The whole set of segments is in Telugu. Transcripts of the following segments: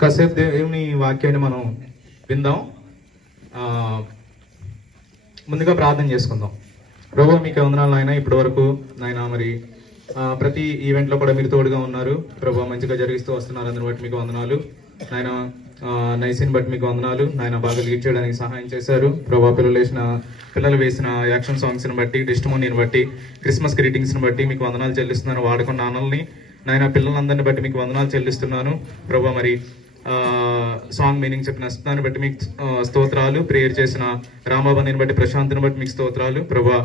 కాసేపు దేవుని వాక్యాన్ని మనం విందాం. ముందుగా ప్రార్థన చేసుకుందాం. ప్రభువా మీకు వందనాలు నాయన, ఇప్పటి వరకు నాయన మరి ప్రతి ఈవెంట్లో కూడా మీరు తోడుగా ఉన్నారు ప్రభువా, మంచిగా జరిగిస్తూ వస్తున్నారు. అందరిని బట్టి మీకు వందనాలు నాయన. నైసిని బట్టి మీకు వందనాలు నాయన, బాగా లీడ్ చేయడానికి సహాయం చేశారు ప్రభువా. పిల్లలు వేసిన యాక్షన్ సాంగ్స్ని బట్టి, టెస్టిమోనీని బట్టి, క్రిస్మస్ గ్రీటింగ్స్ని బట్టి మీకు వందనాలు చెల్లిస్తున్నాను. వాడుకున్న నాన్నల్ని నాయన, పిల్లలందరిని బట్టి మీకు వందనాలు చెల్లిస్తున్నాను ప్రభువా. మరి సాంగ్ మీనింగ్ చెప్పిన దాన్ని బట్టి మీకు స్తోత్రాలు. ప్రేయర్ చేసిన రామబందిని బట్టి, ప్రశాంత్ని బట్టి మీకు స్తోత్రాలు ప్రభా.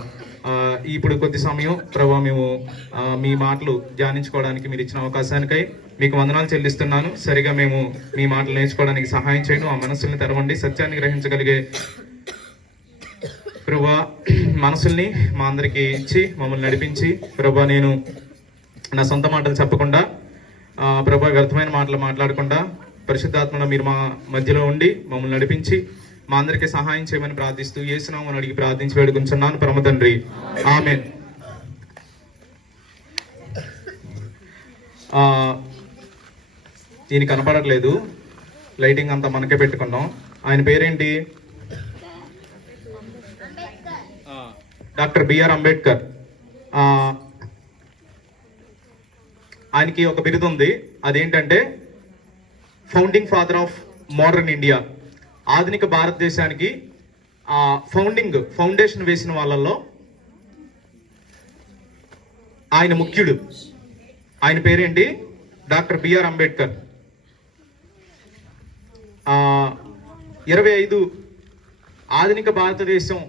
ఇప్పుడు కొద్ది సమయం ప్రభా మేము మీ మాటలు ధ్యానించుకోవడానికి మీరు ఇచ్చిన అవకాశానికై మీకు వందనాలు చెల్లిస్తున్నాను. సరిగా మేము మీ మాటలు నేర్చుకోవడానికి సహాయం చేయండి. ఆ మనసుల్ని తెరవండి. సత్యాన్ని గ్రహించగలిగే ప్రభా మనసుల్ని మా అందరికీ ఇచ్చి మమ్మల్ని నడిపించి ప్రభా, నేను నా సొంత మాటలు చెప్పకుండా ప్రభా, వ్యర్థమైన మాటలు మాట్లాడకుండా పరిశుద్ధాత్మలో మీరు మా మధ్యలో ఉండి మమ్మల్ని నడిపించి మా అందరికీ సహాయం చేయమని ప్రార్థిస్తూ యేసునామమున అడిగి ప్రార్థించి వేడుకుంటున్నాను పరమ తండ్రి, ఆమేన్. దీని కనపడట్లేదు, లైటింగ్ అంతా మనకే పెట్టుకున్నాం. ఆయన పేరేంటి? Doctor BR Ambedkar. ఆయనకి ఒక బిరుదు ఉంది, అదేంటంటే founding father of modern India. ఆధునిక భారతదేశానికి ఫౌండేషన్ వేసిన వాళ్ళల్లో ఆయన ముఖ్యుడు. ఆయన పేరేంటి? Doctor BR Ambedkar. 25 ఆధునిక భారతదేశం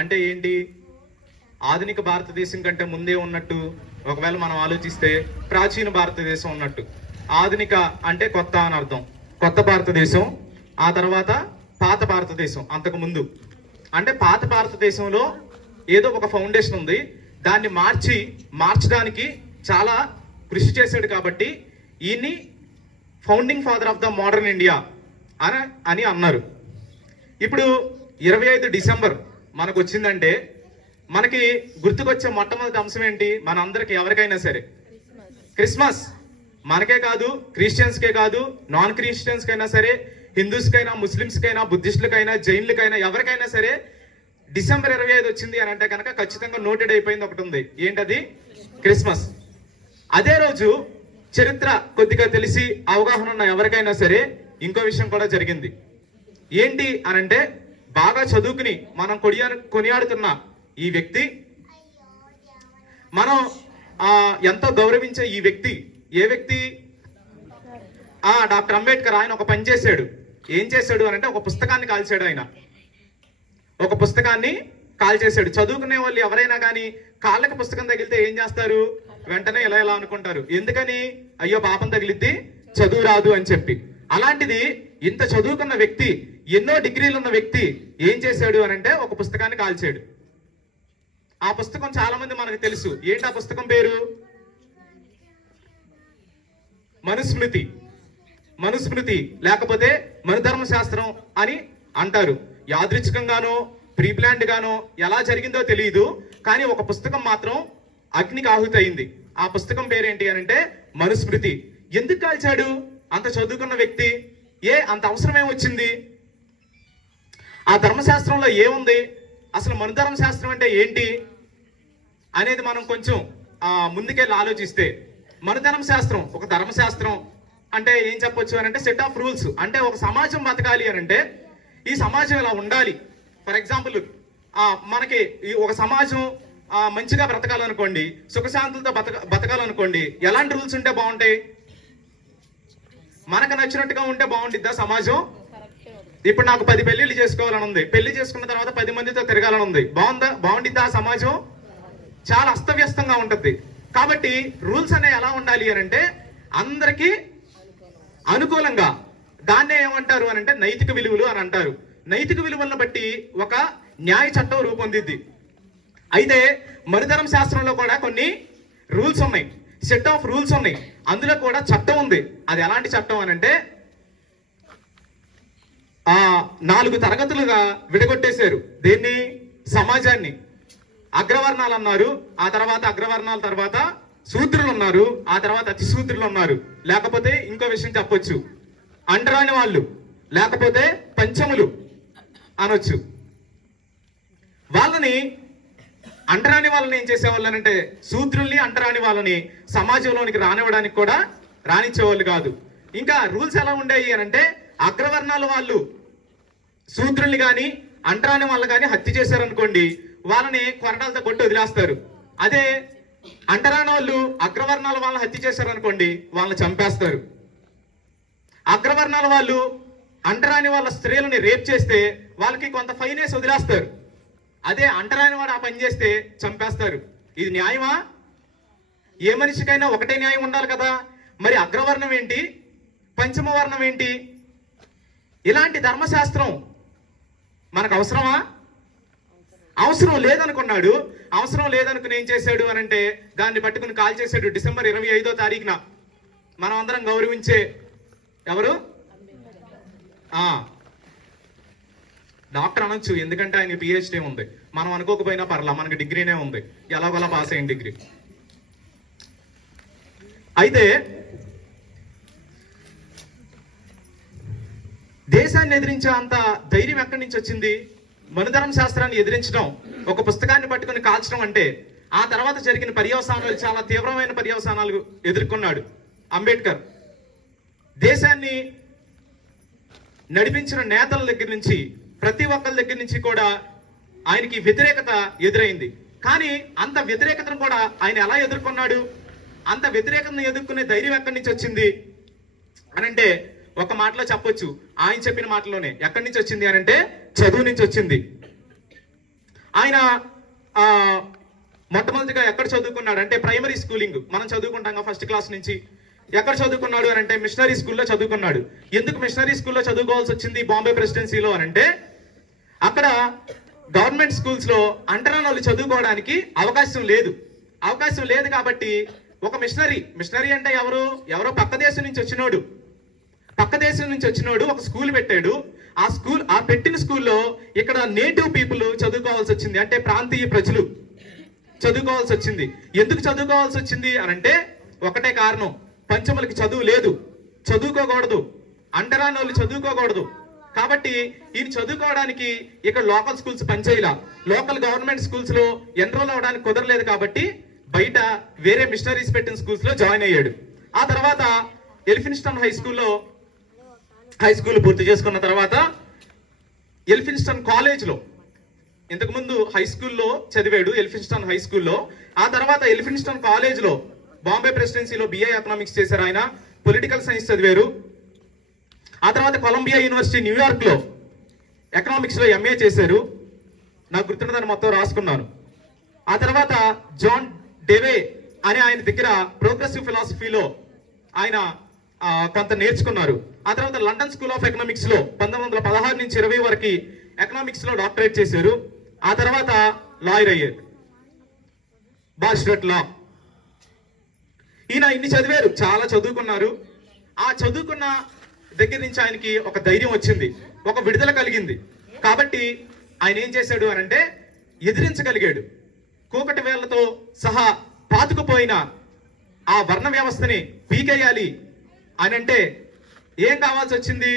అంటే ఏంటి? ఆధునిక భారతదేశం కంటే ముందే ఉన్నట్టు ఒకవేళ మనం ఆలోచిస్తే ప్రాచీన భారతదేశం ఉన్నట్టు. ఆధునిక అంటే కొత్త అని అర్థం. కొత్త భారతదేశం, ఆ తర్వాత పాత భారతదేశం. అంతకు ముందు అంటే పాత భారతదేశంలో ఏదో ఒక ఫౌండేషన్ ఉంది, దాన్ని మార్చడానికి చాలా కృషి చేశాడు కాబట్టి ఈయన్ని founding father of the modern India అని అన్నారు. ఇప్పుడు 25 డిసెంబర్ మనకు వచ్చిందంటే మనకి గుర్తుకొచ్చే మొట్టమొదటి అంశం ఏంటి? మనందరికి ఎవరికైనా సరే క్రిస్మస్. మనకే కాదు, క్రిస్టియన్స్కే కాదు, నాన్ క్రిస్టియన్స్కైనా సరే, హిందూస్కైనా, ముస్లిమ్స్కైనా, బుద్ధిస్టులకైనా, జైన్లకైనా, ఎవరికైనా సరే డిసెంబర్ 25 వచ్చింది అని అంటే కనుక ఖచ్చితంగా నోటెడ్ అయిపోయింది ఒకటి ఉంది. ఏంటది? క్రిస్మస్. అదే రోజు చరిత్ర కొద్దిగా తెలిసి అవగాహన ఉన్న ఎవరికైనా సరే ఇంకో విషయం కూడా జరిగింది. ఏంటి అనంటే, బాగా చదువుకుని మనం కొనియాడుతున్న ఈ వ్యక్తి, మనం ఎంతో గౌరవించే ఈ వ్యక్తి, ఏ వ్యక్తి? డాక్టర్ అంబేద్కర్. ఆయన ఒక పని చేశాడు. ఏం చేశాడు అనంటే ఒక పుస్తకాన్ని కాల్చాడు. ఆయన ఒక పుస్తకాన్ని కాల్చేశాడు. చదువుకునే వాళ్ళు ఎవరైనా కానీ కాళ్ళకి పుస్తకం తగిలితే ఏం చేస్తారు? వెంటనే ఇలా అనుకుంటారు. ఎందుకని? అయ్యో పాపం తగిలిద్ది, చదువు రాదు అని చెప్పి. అలాంటిది ఇంత చదువుకున్న వ్యక్తి, ఎన్నో డిగ్రీలు ఉన్న వ్యక్తి ఏం చేశాడు అనంటే ఒక పుస్తకాన్ని కాల్చాడు. ఆ పుస్తకం చాలా మంది మనకు తెలుసు. ఏంటి ఆ పుస్తకం పేరు? మనుస్మృతి లేకపోతే మనుధర్మశాస్త్రం అని అంటారు. యాదృచ్ఛికంగానో ప్రీ ప్లాన్డ్ గానో ఎలా జరిగిందో తెలియదు, కానీ ఒక పుస్తకం మాత్రం అగ్నికి ఆహుతయింది. ఆ పుస్తకం పేరేంటి అనంటే మనుస్మృతి. ఎందుకు కాల్చాడు? అంత చదువుకున్న వ్యక్తి. అంత అవసరం ఏమొచ్చింది? ఆ ధర్మశాస్త్రంలో ఏముంది? అసలు మనుధర్మశాస్త్రం అంటే ఏంటి అనేది మనం కొంచెం ముందుకెళ్ళి ఆలోచిస్తే, మనుధర్మశాస్త్రం ఒక ధర్మశాస్త్రం అంటే ఏం చెప్పొచ్చు అని అంటే సెట్ ఆఫ్ రూల్స్. అంటే ఒక సమాజం బతకాలి అని అంటే ఈ సమాజం ఇలా ఉండాలి. ఫర్ ఎగ్జాంపుల్, మనకి ఒక సమాజం మంచిగా బ్రతకాలనుకోండి, సుఖశాంతులతో బతకాలనుకోండి, ఎలాంటి రూల్స్ ఉంటే బాగుంటాయి? మనకు నచ్చినట్టుగా ఉంటే బాగుంటుందా సమాజం? ఇప్పుడు నాకు 10 పెళ్లిళ్ళు చేసుకోవాలని ఉంది, పెళ్లి చేసుకున్న తర్వాత 10 మందితో తిరగాలని ఉంది, బాగుంటుందా ఆ సమాజం? చాలా అస్తవ్యస్తంగా ఉంటుంది. కాబట్టి రూల్స్ అనేవి ఎలా ఉండాలి అని అంటే అందరికీ అనుకూలంగా. దాన్నే ఏమంటారు అని అంటే నైతిక విలువలు అని అంటారు. నైతిక విలువలను బట్టి ఒక న్యాయ చట్టం రూపొందిద్ది. అయితే మనుధర్మ శాస్త్రంలో కూడా కొన్ని రూల్స్ ఉన్నాయి, సెట్ ఆఫ్ రూల్స్ ఉన్నాయి. అందులో కూడా చట్టం ఉంది. అది ఎలాంటి చట్టం అని అంటే 4 తరగతులుగా విడగొట్టేశారు. దేన్ని? సమాజాన్ని. అగ్రవర్ణాలు అన్నారు, ఆ తర్వాత అగ్రవర్ణాల తర్వాత శూద్రులు ఉన్నారు, ఆ తర్వాత అతి శూద్రులు ఉన్నారు. లేకపోతే ఇంకో విషయం చెప్పొచ్చు, అంటరాని వాళ్ళు లేకపోతే పంచములు అనొచ్చు. వాళ్ళని అంటరాని వాళ్ళని ఏం చేసేవాళ్ళు అంటే శూద్రుల్ని అంటరాని వాళ్ళని సమాజంలోనికి రానివ్వడానికి కూడా రానిచ్చేవాళ్ళు కాదు. ఇంకా రూల్స్ ఎలా ఉండేవి అని అంటే అగ్రవర్ణాల వాళ్ళు శూద్రుల్ని కానీ అంటరాని వాళ్ళు కానీ హత్య చేశారనుకోండి, వాళ్ళని కొరడాలతో కొట్టి వదిలేస్తారు. అదే అంటరాని వాళ్ళు అగ్రవర్ణాల వాళ్ళని హత్య చేశారనుకోండి, వాళ్ళని చంపేస్తారు. అగ్రవర్ణాల వాళ్ళు అంటరాని వాళ్ళ స్త్రీలని రేప్ చేస్తే వాళ్ళకి కొంత ఫైన్ వేసి వదిలేస్తారు. అదే అంటరాని వాడు ఆ పని చేస్తే చంపేస్తారు. ఇది న్యాయమా? ఏ మనిషికైనా ఒకటే న్యాయం ఉండాలి కదా. మరి అగ్రవర్ణం ఏంటి, పంచమ వర్ణం ఏంటి? ఇలాంటి ధర్మశాస్త్రం మనకు అవసరమా? అవసరం లేదనుకున్నాడు. అవసరం లేదనుకుని ఏం చేశాడు అని అంటే దాన్ని పట్టుకుని కాల్ చేశాడు. డిసెంబర్ 25వ తారీఖున మనం అందరం గౌరవించే ఎవరు డాక్టర్ అనొచ్చు, ఎందుకంటే ఆయన పిహెచ్డీ ఉంది. మనం అనుకోకపోయినా పర్లా, మనకి డిగ్రీనే ఉంది, ఎలాగోలా పాస్ అయ్యింది డిగ్రీ. అయితే దేశాన్ని ఎదిరించే అంత ధైర్యం ఎక్కడి నుంచి వచ్చింది? మనుధర్మ శాస్త్రాన్ని ఎదిరించడం, ఒక పుస్తకాన్ని పట్టుకుని కాల్చడం అంటే ఆ తర్వాత జరిగిన పర్యవసానాలు చాలా తీవ్రమైన పర్యవసానాలు ఎదుర్కొన్నాడు అంబేద్కర్. దేశాన్ని నడిపించిన నేతల దగ్గర నుంచి ప్రతి ఒక్కరి దగ్గర నుంచి కూడా ఆయనకి వ్యతిరేకత ఎదురైంది. కానీ అంత వ్యతిరేకతను కూడా ఆయన ఎలా ఎదుర్కొన్నాడు? అంత వ్యతిరేకతను ఎదుర్కొనే ధైర్యం ఎక్కడి నుంచి వచ్చింది అని అంటే ఒక మాటలో చెప్పొచ్చు, ఆయన చెప్పిన మాటలోనే. ఎక్కడి నుంచి వచ్చింది అని అంటే చదువు నుంచి వచ్చింది. ఆయన మొట్టమొదటిగా ఎక్కడ చదువుకున్నాడు అంటే ప్రైమరీ స్కూలింగ్ మనం చదువుకుంటాం ఫస్ట్ క్లాస్ నుంచి. ఎక్కడ చదువుకున్నాడు అని అంటే మిషనరీ స్కూల్లో చదువుకున్నాడు. ఎందుకు మిషనరీ స్కూల్లో చదువుకోవాల్సి వచ్చింది బాంబే ప్రెసిడెన్సీలో అని అంటే అక్కడ గవర్నమెంట్ స్కూల్స్ లో అంటరాని వాళ్ళు చదువుకోవడానికి అవకాశం లేదు. అవకాశం లేదు కాబట్టి ఒక మిషనరీ అంటే ఎవరో పక్క దేశం నుంచి వచ్చినోడు ఒక స్కూల్ పెట్టాడు. ఆ పెట్టిన స్కూల్లో ఇక్కడ నేటివ్ పీపుల్ చదువుకోవాల్సి వచ్చింది. అంటే ప్రాంతీయ ప్రజలు చదువుకోవాల్సి వచ్చింది. ఎందుకు చదువుకోవాల్సి వచ్చింది అని అంటే ఒకటే కారణం, పంచములకి చదువు లేదు, చదువుకోకూడదు, అంటరాని వాళ్ళు చదువుకోకూడదు. కాబట్టి ఈయన చదువుకోవడానికి ఇక్కడ లోకల్ స్కూల్స్ పనిచేయాల, లోకల్ గవర్నమెంట్ స్కూల్స్ లో ఎన్రోల్ అవ్వడానికి కుదరలేదు కాబట్టి బయట వేరే మిషనరీస్ పెట్టిన స్కూల్స్ లో జాయిన్ అయ్యాడు. ఆ తర్వాత ఎల్ఫిన్స్టన్ హై స్కూల్ పూర్తి చేసుకున్న తర్వాత ఎల్ఫిన్స్టన్ కాలేజ్లో, ఇంతకుముందు హై స్కూల్లో చదివాడు ఎల్ఫిన్స్టన్ హై స్కూల్లో. ఆ తర్వాత ఎల్ఫిన్స్టన్ కాలేజ్లో బాంబే ప్రెసిడెన్సీలో బిఏ ఎకనామిక్స్ చేశారు. ఆయన పొలిటికల్ సైన్స్ చదివారు. ఆ తర్వాత కొలంబియా యూనివర్సిటీ న్యూయార్క్ లో ఎకనామిక్స్ లో ఎంఏ చేశారు. నాకు గుర్తున్నదాన్ని మొత్తం రాసుకున్నాను. ఆ తర్వాత జాన్ డెవే అనే ఆయన దగ్గర ప్రోగ్రెసివ్ ఫిలాసఫీలో ఆయన కొంత నేర్చుకున్నారు. ఆ తర్వాత లండన్ స్కూల్ ఆఫ్ ఎకనామిక్స్ లో 1916 నుంచి 20 వరకు ఎకనామిక్స్ లో డాక్టరేట్ చేశారు. ఆ తర్వాత లాయర్ అయ్యారు, బారిస్టర్ లా. ఈయన ఇన్ని చదివారు, చాలా చదువుకున్నారు. ఆ చదువుకున్న దగ్గర నుంచి ఆయనకి ఒక ధైర్యం వచ్చింది, ఒక విడుదల కలిగింది. కాబట్టి ఆయన ఏం చేశాడు అని అంటే ఎదిరించగలిగాడు. కూకటి వేళ్లతో సహా పాతుకుపోయిన ఆ వర్ణ వ్యవస్థని పీకేయాలి అని అంటే ఏం కావాల్సి వచ్చింది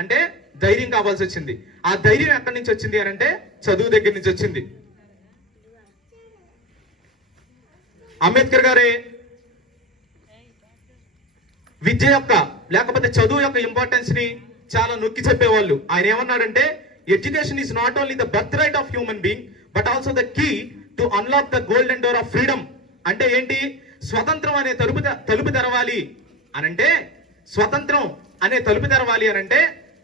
అంటే ధైర్యం కావాల్సి వచ్చింది. ఆ ధైర్యం ఎక్కడి నుంచి వచ్చింది అని అంటే చదువు దగ్గర నుంచి వచ్చింది. అంబేద్కర్ గారే విద్య యొక్క లేకపోతే చదువు యొక్క ఇంపార్టెన్స్ ని చాలా నొక్కి చెప్పేవాళ్ళు. ఆయన ఏమన్నాడంటే education is not only the birth right of human being but also the key to unlock the golden door of freedom. అంటే ఏంటి? స్వతంత్రం అనే తలుపు తెరవాలి అనంటే, స్వతంత్రం అనే తలుపు తెరవాలి అనంటే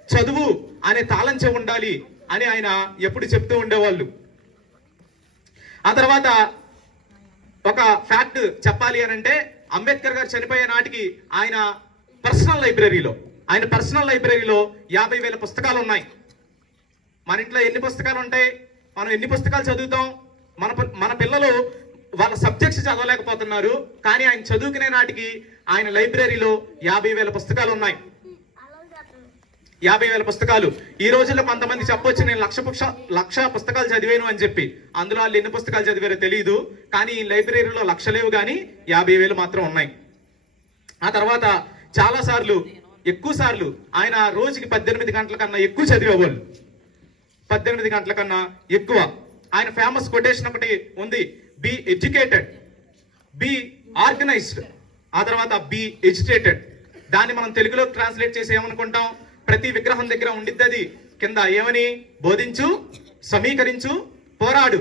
చదువు అనే తాళం చెవి ఉండాలి అని ఆయన ఎప్పుడు చెప్తూ ఉండేవాళ్ళు. ఆ తర్వాత ఒక ఫ్యాక్ట్ చెప్పాలి అనంటే అంబేద్కర్ గారు చనిపోయే నాటికి ఆయన పర్సనల్ లైబ్రరీలో 50,000 పుస్తకాలు ఉన్నాయి. మన ఇంట్లో ఎన్ని పుస్తకాలు ఉంటాయి? మనం ఎన్ని పుస్తకాలు చదువుతాం? మన పిల్లలు వాళ్ళ సబ్జెక్ట్స్ చదవలేకపోతున్నారు. కానీ ఆయన చదువుకునే నాటికి ఆయన లైబ్రరీలో 50,000 పుస్తకాలు ఉన్నాయి. 50,000 పుస్తకాలు. ఈ రోజుల్లో కొంతమంది చెప్పొచ్చు నేను 1,00,000 పుస్తకాలు చదివాను అని చెప్పి. అందులో వాళ్ళు ఎన్ని పుస్తకాలు చదివారో తెలియదు. కానీ ఈ లైబ్రరీలో 1,00,000 లేవు, కానీ 50,000 మాత్రం ఉన్నాయి. ఆ తర్వాత చాలా సార్లు ఎక్కువ సార్లు ఆయన రోజుకి 18 గంటల కన్నా ఎక్కువ చదివేవాళ్ళు. 18 గంటల కన్నా ఎక్కువ. ఆయన ఫేమస్ కొటేషన్ ఒకటి ఉంది, బి ఎడ్యుకేటెడ్, బి ఆర్గనైజ్డ్, ఆ తర్వాత బి ఎడ్యుకేటెడ్. దాన్ని మనం తెలుగులో ట్రాన్స్లేట్ చేసి ఏమనుకుంటాం? ప్రతి విగ్రహం దగ్గర ఉండిద్ది అది కింద ఏమని? బోధించు, సమీకరించు, పోరాడు.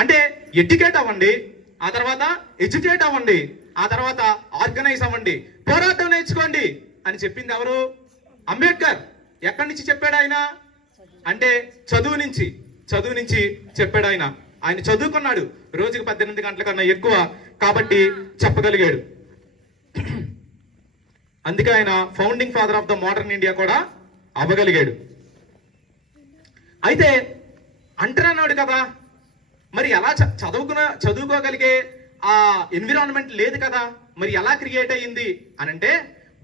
అంటే ఎడ్యుకేట్ అవ్వండి, ఆ తర్వాత ఎడ్యుకేట్ అవ్వండి, ఆ తర్వాత ఆర్గనైజ్ అవ్వండి, పోరాటం నేర్చుకోండి అని చెప్పింది ఎవరు? అంబేద్కర్. ఎక్కడి నుంచి చెప్పాడు ఆయన అంటే చదువు నుంచి చెప్పాడు ఆయన. ఆయన చదువుకున్నాడు, రోజుకి 18 గంటల కన్నా ఎక్కువ, కాబట్టి చెప్పగలిగాడు. అందుకే ఆయన founding father of the modern India కూడా అవ్వగలిగాడు. అయితే అంటరాన్నాడు కదా, మరి ఎలా చదువుకోగలిగే ఆ ఎన్విరాన్మెంట్ లేదు కదా, మరి ఎలా క్రియేట్ అయ్యింది అని అంటే,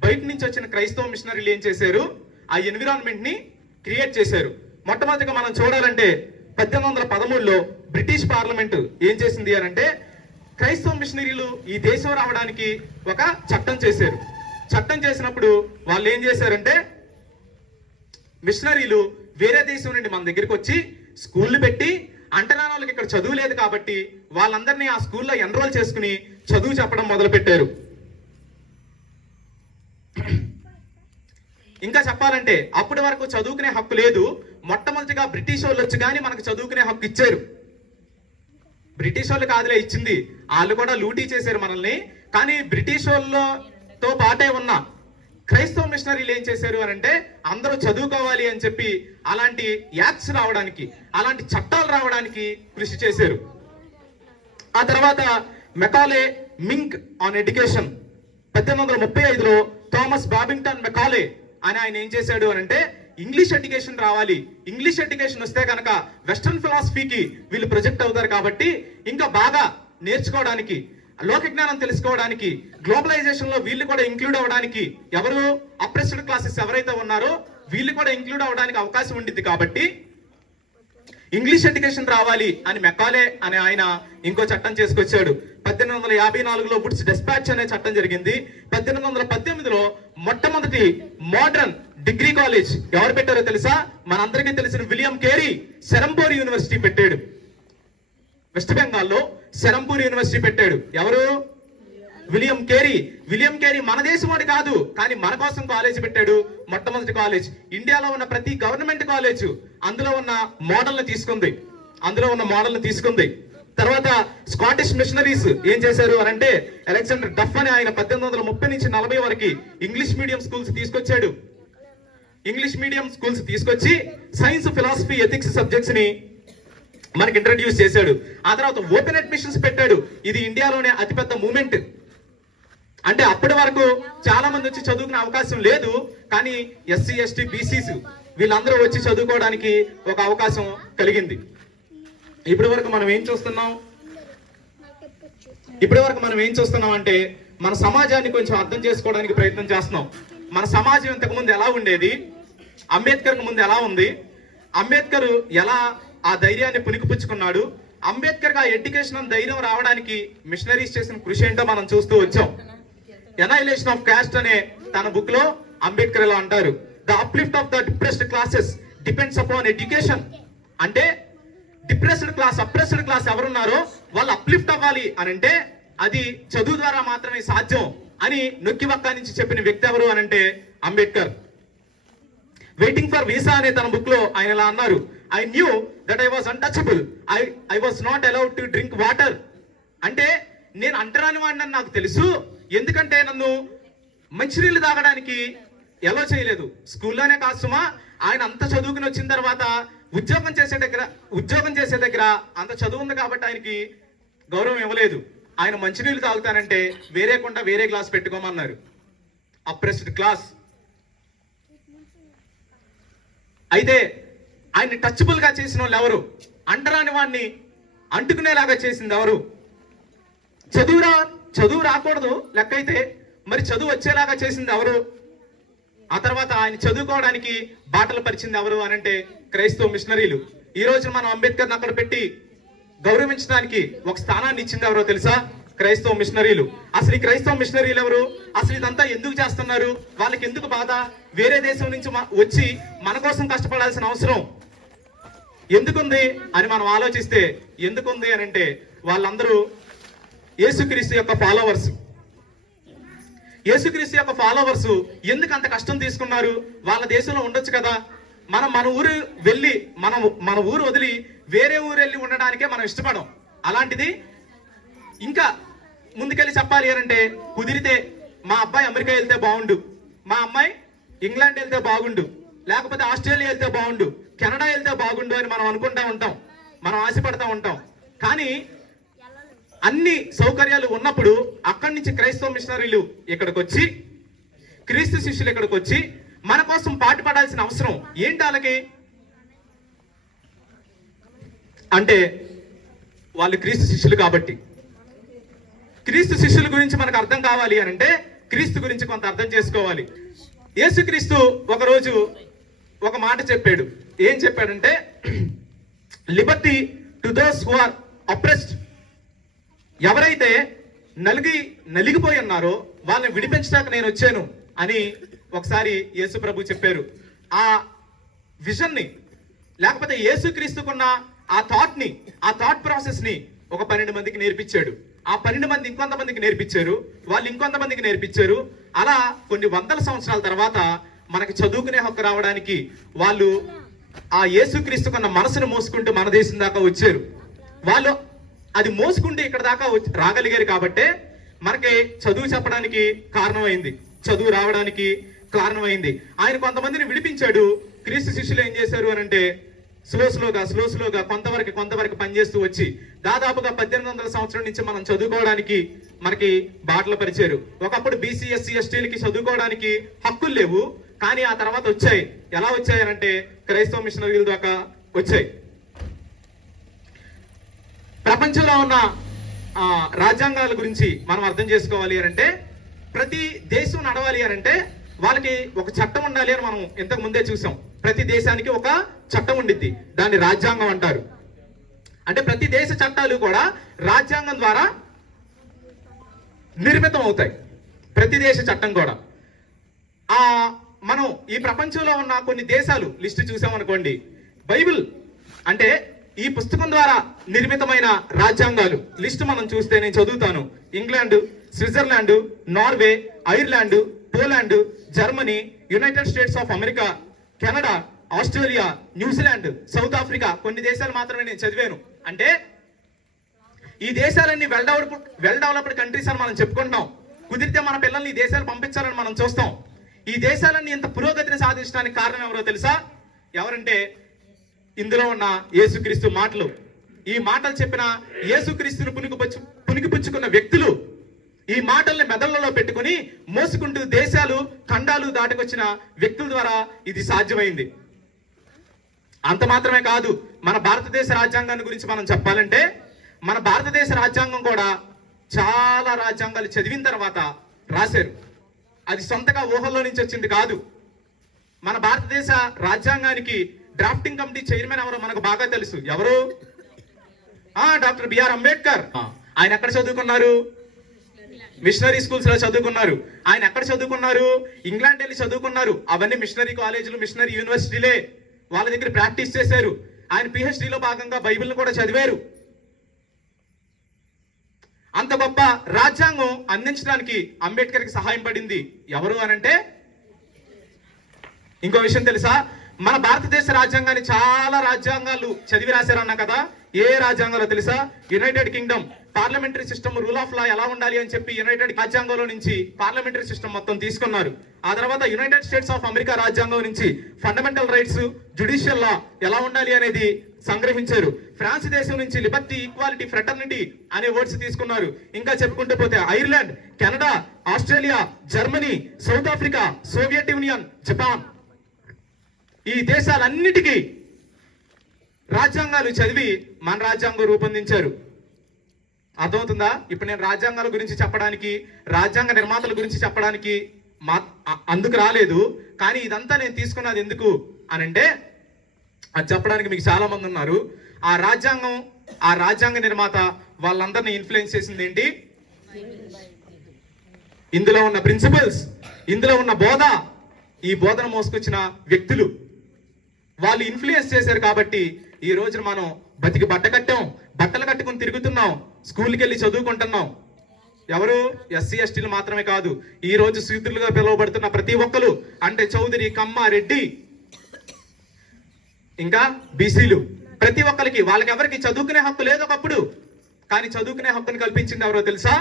బయట నుంచి వచ్చిన క్రైస్తవ మిషనరీలు ఏం చేశారు? ఆ ఎన్విరాన్మెంట్ ని క్రియేట్ చేశారు. మొట్టమొదటిగా మనం చూడాలంటే 1813లో బ్రిటిష్ పార్లమెంట్ ఏం చేసింది అని అంటే, క్రైస్తవ మిషనరీలు ఈ దేశం రావడానికి ఒక చట్టం చేశారు. చట్టం చేసినప్పుడు వాళ్ళు ఏం చేశారంటే, మిషనరీలు వేరే దేశం నుండి మన దగ్గరికి వచ్చి స్కూళ్ళు పెట్టి, అంటరాని వాళ్ళకి ఇక్కడ చదువు లేదు కాబట్టి వాళ్ళందరినీ ఆ స్కూల్లో ఎన్రోల్ చేసుకుని చదువు చెప్పడం మొదలు పెట్టారు. ఇంకా చెప్పాలంటే అప్పటి వరకు చదువుకునే హక్కు లేదు. మొట్టమొదటిగా బ్రిటిష్ వాళ్ళు వచ్చి కానీ మనకు చదువుకునే హక్కు ఇచ్చారు. బ్రిటిష్ వాళ్ళు కాదులే ఇచ్చింది, వాళ్ళు కూడా లూటీ చేశారు మనల్ని. కానీ బ్రిటిష్ వాళ్ళతో పాటే ఉన్న క్రైస్తవ మిషనరీలు ఏం చేశారు అని అంటే, అందరూ చదువుకోవాలి అని చెప్పి అలాంటి యాక్ట్స్ రావడానికి, అలాంటి చట్టాలు రావడానికి కృషి చేశారు. ఆ తర్వాత మెకాలే మింక్ ఆన్ ఎడ్యుకేషన్ 1835లో థామస్ బాబింగ్టన్ మెకాలే అని ఆయన ఏం చేశాడు అని అంటే, ఇంగ్లీష్ ఎడ్యుకేషన్ రావాలి, ఇంగ్లీష్ ఎడ్యుకేషన్ వస్తే కనుక వెస్ట్రన్ ఫిలాసఫీకి వీళ్ళు ప్రొజెక్ట్ అవుతారు కాబట్టి ఇంకా బాగా నేర్చుకోవడానికి, లోక జ్ఞానం తెలుసుకోవడానికి, గ్లోబలైజేషన్ లో వీళ్ళు కూడా ఇంక్లూడ్ అవ్వడానికి, ఎవరు అప్రెస్డ్ క్లాసెస్ ఎవరైతే ఉన్నారో వీళ్ళు కూడా ఇంక్లూడ్ అవ్వడానికి అవకాశం ఉండిద్ది కాబట్టి ఇంగ్లీష్ ఎడ్యుకేషన్ రావాలి అని మెకాలే అనే ఆయన ఇంకో చట్టం చేసుకొచ్చాడు. 1854లో వుడ్స్ డిస్పాచ్ అనే చట్టం జరిగింది. 1818లో మొట్టమొదటి మోడర్న్ డిగ్రీ కాలేజ్ ఎవరు పెట్టారో తెలుసా? మనందరికీ తెలిసిన విలియం కేరీ సెరంపూర్ యూనివర్సిటీ పెట్టాడు. వెస్ట్ బెంగాల్లో సెరంపూర్ యూనివర్సిటీ పెట్టాడు. ఎవరు? William Carey. విలియం కేరీ మన దేశం వాడు కాదు, కానీ మన కోసం కాలేజ్ పెట్టాడు. మొట్టమొదటి కాలేజ్ ఇండియాలో ఉన్న ప్రతి గవర్నమెంట్ కాలేజ్ అందులో ఉన్న మోడల్ని తీసుకుంది. తర్వాత స్కాటిష్ మిషనరీస్ ఏం చేశారు అని అంటే, అలెగ్జాండర్ డఫ్ అని ఆయన 1830 నుంచి 40 వరకు ఇంగ్లీష్ మీడియం స్కూల్స్ తీసుకొచ్చాడు. ఇంగ్లీష్ మీడియం స్కూల్స్ తీసుకొచ్చి సైన్స్, ఫిలాసఫీ, ఎథిక్స్ సబ్జెక్ట్స్ ని మనకి ఇంట్రడ్యూస్ చేశాడు. ఆ తర్వాత ఓపెన్ అడ్మిషన్స్ పెట్టాడు. ఇది ఇండియాలోనే అతిపెద్ద మూమెంట్. అంటే అప్పటి వరకు చాలా మంది వచ్చి చదువుకునే అవకాశం లేదు, కానీ ఎస్సీ, ఎస్టీ, బీసీస్ వీళ్ళందరూ వచ్చి చదువుకోవడానికి ఒక అవకాశం కలిగింది. ఇప్పటి వరకు మనం ఏం చూస్తున్నాం అంటే, మన సమాజాన్ని కొంచెం అర్థం చేసుకోవడానికి ప్రయత్నం చేస్తున్నాం. మన సమాజం ఇంతకుముందు ఎలా ఉండేది, అంబేద్కర్ ముందు ఎలా ఉంది, అంబేద్కర్ ఎలా ఆ ధైర్యాన్ని పుణికిపుచ్చుకున్నాడు, అంబేద్కర్ ఆ ఎడ్యుకేషన్ ధైర్యం రావడానికి మిషనరీస్ చేసిన కృషి ఏంటో మనం చూస్తూ వచ్చాం. ఎనైలేషన్ ఆఫ్ కాస్ట్ అనే తన బుక్ లో అంబేద్కర్ ఇలా అంటారు, the uplift of the depressed classes depends upon education. అంటే అప్రెస్డ్ క్లాస్ ఎవరున్నారో వాళ్ళు అప్లిఫ్ట్ అవ్వాలి అని అంటే అది చదువు ద్వారా మాత్రమే సాధ్యం అని నొక్కి వక్కా నుంచి చెప్పిన వ్యక్తి ఎవరు అని అంటే అంబేద్కర్. వెయిటింగ్ ఫర్ వీసా అనే తన బుక్ లో ఆయన ఇలా అన్నారు, I knew that I was untouchable, I was not allowed to drink water. అంటే నేను అంటరాని వాడిని నాకు తెలుసు, ఎందుకంటే నన్ను మంచినీళ్ళు తాగడానికి ఎలా చేయలేదు. స్కూల్లోనే కాదు సుమా, ఆయన అంత చదువుకుని వచ్చిన తర్వాత ఉద్యోగం చేసే దగ్గర అంత చదువు ఉంది కాబట్టి ఆయనకి గౌరవం ఇవ్వలేదు. ఆయన మంచినీళ్ళు తాగుతానంటే వేరే గ్లాస్ పెట్టుకోమన్నారు. Oppressed class. అయితే ఆయన్ని టచబుల్ గా చేసిన వాళ్ళు ఎవరు? అంటరాని వాడిని అంటుకునేలాగా చేసింది ఎవరు? చదువు రాకూడదు లెక్క అయితే, మరి చదువు వచ్చేలాగా చేసింది ఎవరు? ఆ తర్వాత ఆయన చదువుకోవడానికి బాటలు పరిచింది ఎవరు అని అంటే క్రైస్తవ మిషనరీలు. ఈ రోజు మనం అంబేద్కర్ అక్కడ పెట్టి గౌరవించడానికి ఒక స్థానాన్ని ఇచ్చింది ఎవరో తెలుసా? క్రైస్తవ మిషనరీలు. అసలు ఈ క్రైస్తవ మిషనరీలు ఎవరు? అసలు ఇదంతా ఎందుకు చేస్తున్నారు? వాళ్ళకి ఎందుకు బాధ? వేరే దేశం నుంచి వచ్చి మన కోసం కష్టపడాల్సిన అవసరం ఎందుకుంది అని మనం ఆలోచిస్తే, ఎందుకుంది అని అంటే వాళ్ళందరూ యేసుక్రీస్తు యొక్క ఫాలోవర్స్. యేసుక్రీస్తు యొక్క ఫాలోవర్స్ ఎందుకు అంత కష్టం తీసుకున్నారు? వాళ్ళ దేశంలో ఉండొచ్చు కదా. మన ఊరు వెళ్ళి మన ఊరు వదిలి వేరే ఊరు వెళ్ళి ఉండడానికే మనం ఇష్టపడం. అలాంటిది ఇంకా ముందుకెళ్ళి చెప్పాలి అని అంటే, కుదిరితే మా అబ్బాయి అమెరికా వెళ్తే బాగుండు, మా అమ్మాయి ఇంగ్లాండ్ వెళ్తే బాగుండు, లేకపోతే ఆస్ట్రేలియా వెళ్తే బాగుండు, కెనడా వెళ్తే బాగుండు అని మనం అనుకుంటా ఉంటాం, మనం ఆశపడతా ఉంటాం. కానీ అన్ని సౌకర్యాలు ఉన్నప్పుడు అక్కడి నుంచి క్రైస్తవ మిషనరీలు ఇక్కడికి వచ్చి, క్రీస్తు శిష్యులు ఇక్కడికి వచ్చి మన కోసం పాటుపడాల్సిన అవసరం ఏంటి వాళ్ళకి అంటే, వాళ్ళు క్రీస్తు శిష్యులు కాబట్టి. క్రీస్తు శిష్యుల గురించి మనకు అర్థం కావాలి అని అంటే క్రీస్తు గురించి కొంత అర్థం చేసుకోవాలి. యేసుక్రీస్తు ఒకరోజు ఒక మాట చెప్పాడు. ఏం చెప్పాడంటే, liberty to those who are oppressed. ఎవరైతే నలిగిపోయి ఉన్నారో వాళ్ళని విడిపించడానికి నేను వచ్చాను అని ఒకసారి యేసు ప్రభు చెప్పారు. ఆ విజన్ని, లేకపోతే యేసుక్రీస్తుకున్న ఆ థాట్ ప్రాసెస్ ని ఒక 12 మందికి నేర్పించాడు. ఆ 12 మంది ఇంకొంతమందికి నేర్పించారు, వాళ్ళు ఇంకొంతమందికి నేర్పించారు. అలా కొన్ని వందల సంవత్సరాల తర్వాత మనకి చదువుకునే హక్కు రావడానికి వాళ్ళు ఆ యేసుక్రీస్తుకున్న మనసును మోసుకుంటూ మన దేశం దాకా వచ్చారు. వాళ్ళు అది మోసుకుంటూ ఇక్కడ దాకా రాగలిగారు కాబట్టే మనకి చదువు చెప్పడానికి కారణమైంది, చదువు రావడానికి కారణమైంది. ఆయన కొంతమందిని విడిపించాడు. క్రీస్తు శిష్యులు ఏం చేశారు అని అంటే, స్లోగా కొంతవరకు పనిచేస్తూ వచ్చి దాదాపుగా 1800 సంవత్సరం నుంచి మనం చదువుకోవడానికి మనకి బాటలు పరిచారు. ఒకప్పుడు బీసీ ఎస్సీ ఎస్టీలకి చదువుకోవడానికి హక్కులు లేవు, కానీ ఆ తర్వాత వచ్చాయి. ఎలా వచ్చాయనంటే క్రైస్తవ మిషనరీల దాకా వచ్చాయి. ప్రపంచంలో ఉన్న రాజ్యాంగాల గురించి మనం అర్థం చేసుకోవాలి అని అంటే, ప్రతి దేశం నడవాలి అని అంటే వాళ్ళకి ఒక చట్టం ఉండాలి అని మనం ఇంతకు ముందే చూసాం. ప్రతి దేశానికి ఒక చట్టం ఉండిద్ది, దాన్ని రాజ్యాంగం అంటారు. అంటే ప్రతి దేశ చట్టాలు కూడా రాజ్యాంగం ద్వారా నిర్మితం అవుతాయి, ప్రతి దేశ చట్టం కూడా. మనం ఈ ప్రపంచంలో ఉన్న కొన్ని దేశాలు లిస్టు చూసామనుకోండి, బైబిల్ అంటే ఈ పుస్తకం ద్వారా నిర్మితమైన రాజ్యాంగాలు లిస్టు మనం చూస్తే, నేను చదువుతాను. England, Switzerland, Norway, Ireland, Poland, Germany, United states of America, Canada, Australia, New Zealand, south Africa. కొన్ని దేశాలు మాత్రమే నేను చదివాను. అంటే ఈ దేశాలన్నీ వెల్ డెవలప్డ్ కంట్రీస్ అని మనం చెప్పుకుంటున్నాం. కుదిరితే మన పిల్లల్ని ఈ దేశాలు పంపించాలని మనం చూస్తాం. ఈ దేశాలన్నీ ఇంత పురోగతిని సాధించడానికి కారణం ఎవరో తెలుసా? ఎవరంటే ఇందులో ఉన్న యేసుక్రీస్తు మాటలు. ఈ మాటలు చెప్పిన యేసుక్రీస్తును పుణికిపుచ్చుకున్న వ్యక్తులు ఈ మాటల్ని మెదళ్లలో పెట్టుకుని మోసుకుంటూ దేశాలు ఖండాలు దాటుకొచ్చిన వ్యక్తుల ద్వారా ఇది సాధ్యమైంది. అంత మాత్రమే కాదు, మన భారతదేశ రాజ్యాంగాన్ని గురించి మనం చెప్పాలంటే, మన భారతదేశ రాజ్యాంగం కూడా చాలా రాజ్యాంగాలు చదివిన తర్వాత రాశారు. అది సొంతగా ఊహల్లో నుంచి వచ్చింది కాదు. మన భారతదేశ రాజ్యాంగానికి డ్రాఫ్టింగ్ కమిటీ చైర్మన్ ఎవరో మనకు బాగా తెలుసు. ఎవరు? Doctor BR Ambedkar. ఆయన ఎక్కడ చదువుకున్నారు? మిషనరీ స్కూల్స్ లో చదువుకున్నారు. ఆయన ఎక్కడ చదువుకున్నారు? ఇంగ్లాండ్ వెళ్ళి చదువుకున్నారు. అవన్నీ మిషనరీ కాలేజీలు, మిషనరీ యూనివర్సిటీలే. వాళ్ళ దగ్గర ప్రాక్టీస్ చేశారు. ఆయన పిహెచ్డీలో భాగంగా బైబిల్ని కూడా చదివారు. అంత గొప్ప రాజ్యాంగం అందించడానికి అంబేద్కర్కి సహాయం పడింది ఎవరు అనంటే, ఇంకో విషయం తెలుసా? మన భారతదేశ రాజ్యాంగాన్ని చాలా రాజ్యాంగాలు చదివి రాశారన్నా కదా. ఏ రాజ్యాంగాలో తెలుసా? United Kingdom parliamentary system, rule of law ఎలా ఉండాలి అని చెప్పి యునైటెడ్ రాజ్యాంగంలో నుంచి పార్లమెంటరీ సిస్టమ్ మొత్తం తీసుకున్నారు. ఆ తర్వాత యునైటెడ్ స్టేట్స్ ఆఫ్ అమెరికా రాజ్యాంగం నుంచి ఫండమెంటల్ రైట్స్, జ్యుడిషియల్ లా ఎలా ఉండాలి అనేది సంగ్రహించారు. ఫ్రాన్స్ దేశం నుంచి లిబర్టీ, ఈక్వాలిటీ, ఫ్రెటర్నిటీ అనే వర్డ్స్ తీసుకున్నారు. ఇంకా చెప్పుకుంటూ పోతే Ireland, Canada, Australia, Germany, south Africa, Soviet union, Japan, ఈ దేశాలన్నిటికీ రాజ్యాంగాలు చదివి మన రాజ్యాంగం రూపొందించారు. అర్థమవుతుందా? ఇప్పుడు నేను రాజ్యాంగాల గురించి చెప్పడానికి, రాజ్యాంగ నిర్మాతల గురించి చెప్పడానికి అందుకు రాలేదు. కానీ ఇదంతా నేను తీసుకున్నది ఎందుకు అనంటే, అది చెప్పడానికి మీకు చాలా మంది ఉన్నారు. ఆ రాజ్యాంగ నిర్మాత వాళ్ళందరినీ ఇన్ఫ్లుయెన్స్ చేసింది ఏంటి? ఇందులో ఉన్న ప్రిన్సిపల్స్, ఇందులో ఉన్న బోధ, ఈ బోధన మోసుకొచ్చిన వ్యక్తులు వాళ్ళు ఇన్ఫ్లుయెన్స్ చేశారు కాబట్టి ఈ రోజున మనం బతికి బట్ట కట్టాం, బట్టలు కట్టుకుని తిరుగుతున్నాం, స్కూల్కి వెళ్ళి చదువుకుంటున్నాం. ఎవరు? ఎస్సీ ఎస్టీలు మాత్రమే కాదు, ఈ రోజు శూద్రులుగా పిలువబడుతున్న ప్రతి ఒక్కరు, అంటే చౌదరి, కమ్మ, రెడ్డి, ఇంకా బీసీలు, ప్రతి ఒక్కరికి వాళ్ళకి ఎవరికి చదువుకునే హక్కు లేదు ఒకప్పుడు. కానీ చదువుకునే హక్కును కల్పించింది ఎవరో తెలుసా?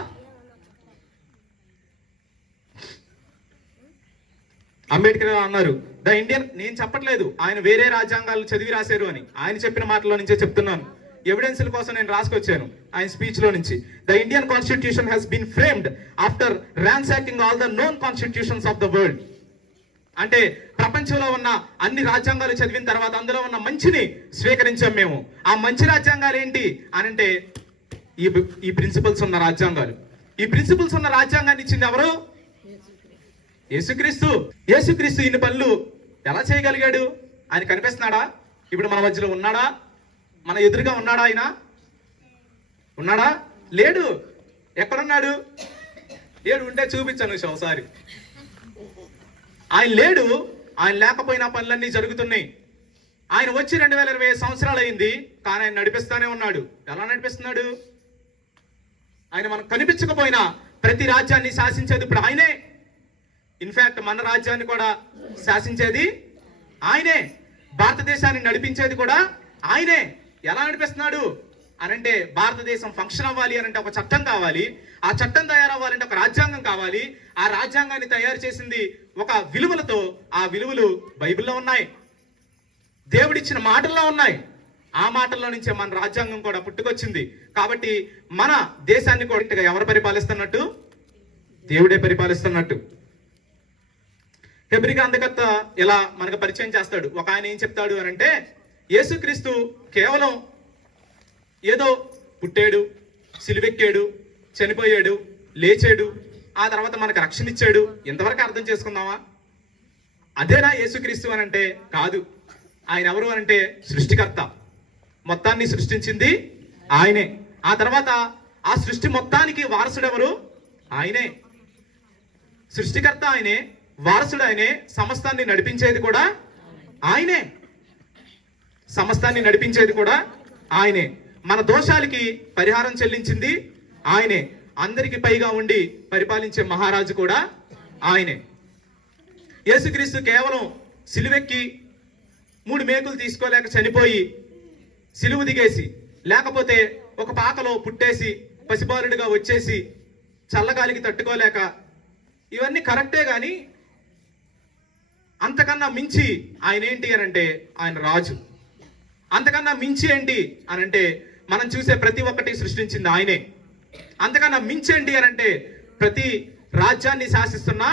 అంబేద్కర్ అన్నారు ద ఇండియన్, నేను చెప్పట్లేదు ఆయన వేరే రాజ్యాంగాలు చదివి రాశారు అని, ఆయన చెప్పిన మాటలో నుంచే చెప్తున్నాను. ఎవిడెన్స్ల కోసం నేను రాసుకొచ్చాను ఆయన స్పీచ్ లో నుంచి. The Indian constitution has been framed after ransacking all the known constitutions of the world. అంటే ప్రపంచంలో ఉన్న అన్ని రాజ్యాంగాలు చదివిన తర్వాత అందులో ఉన్న మంచిని స్వీకరించాం మేము. ఆ మంచి రాజ్యాంగాలు ఏంటి అని అంటే ఈ ప్రిన్సిపల్స్ ఉన్న రాజ్యాంగాలు. ఈ ప్రిన్సిపల్స్ ఉన్న రాజ్యాంగాన్ని ఇచ్చింది ఎవరు? యేసుక్రీస్తు. యేసుక్రీస్తు ఇన్ని పనులు ఎలా చేయగలిగాడు? ఆయన కనిపిస్తున్నాడా? ఇప్పుడు మన మధ్యలో ఉన్నాడా? మన ఎదురుగా ఉన్నాడా? ఆయన ఉన్నాడా? లేడు. ఎక్కడున్నాడు? లేడు. ఉంటే చూపించాను ఒకసారి. ఆయన లేడు. ఆయన లేకపోయినా పనులన్నీ జరుగుతున్నాయి. ఆయన వచ్చి 2020 సంవత్సరాలు అయింది, కానీ ఆయన నడిపిస్తానే ఉన్నాడు. ఎలా నడిపిస్తున్నాడు? ఆయన మనకు కనిపించకపోయినా ప్రతి రాజ్యాన్ని శాసించేది ఇప్పుడు ఆయనే. ఇన్ఫాక్ట్ మన రాజ్యాన్ని కూడా శాసించేది ఆయనే, భారతదేశాన్ని నడిపించేది కూడా ఆయనే. ఎలా నడిపిస్తున్నాడు అనంటే, భారతదేశం ఫంక్షన్ అవ్వాలి అనంటే ఒక చట్టం కావాలి, ఆ చట్టం తయారవ్వాలంటే ఒక రాజ్యాంగం కావాలి, ఆ రాజ్యాంగాన్ని తయారు చేసింది ఒక విలువలతో, ఆ విలువలు బైబిల్లో ఉన్నాయి, దేవుడిచ్చిన మాటల్లో ఉన్నాయి. ఆ మాటల్లో నుంచే మన రాజ్యాంగం కూడా పుట్టుకొచ్చింది. కాబట్టి మన దేశాన్ని కూడా ఎవరు పరిపాలిస్తున్నట్టు? దేవుడే పరిపాలిస్తున్నట్టు. హెబ్రీ గ్రంథకర్త ఇలా మనకు పరిచయం చేస్తాడు. ఒక ఆయన ఏం చెప్తాడు అని అంటే, యేసుక్రీస్తు కేవలం ఏదో పుట్టాడు, సిలువెక్కాడు, చనిపోయాడు, లేచాడు, ఆ తర్వాత మనకు రక్షణ ఇచ్చాడు, ఇంతవరకు అర్థం చేసుకుందామా? అదేనా యేసుక్రీస్తు అని అంటే? కాదు. ఆయన ఎవరు అనంటే సృష్టికర్త. మొత్తాన్ని సృష్టించింది ఆయనే. ఆ తర్వాత ఆ సృష్టి మొత్తానికి వారసుడు ఎవరు? ఆయనే. సృష్టికర్త ఆయనే, వారసుడు ఆయనే, సమస్తాన్ని నడిపించేది కూడా ఆయనే. సమస్తాన్ని నడిపించేది కూడా ఆయనే. మన దోషాలకి పరిహారం చెల్లించింది ఆయనే. అందరికి పైగా ఉండి పరిపాలించే మహారాజు కూడా ఆయనే. యేసుక్రీస్తు కేవలం సిలువెక్కి 3 మేకులు తీసుకోలేక చనిపోయి, సిలువు దిగేసి, లేకపోతే ఒక పాకలో పుట్టేసి పసిబాలుడిగా వచ్చేసి చల్లగాలికి తట్టుకోలేక, ఇవన్నీ కరెక్టే. కానీ అంతకన్నా మించి ఆయన ఏంటి అనంటే ఆయన రాజు. అంతకన్నా మించి ఏంటి అనంటే మనం చూసే ప్రతి ఒక్కటి సృష్టించింది ఆయనే. అంతకన్నా మించి ఏంటి అనంటే ప్రతి రాజ్యాన్ని శాసిస్తున్న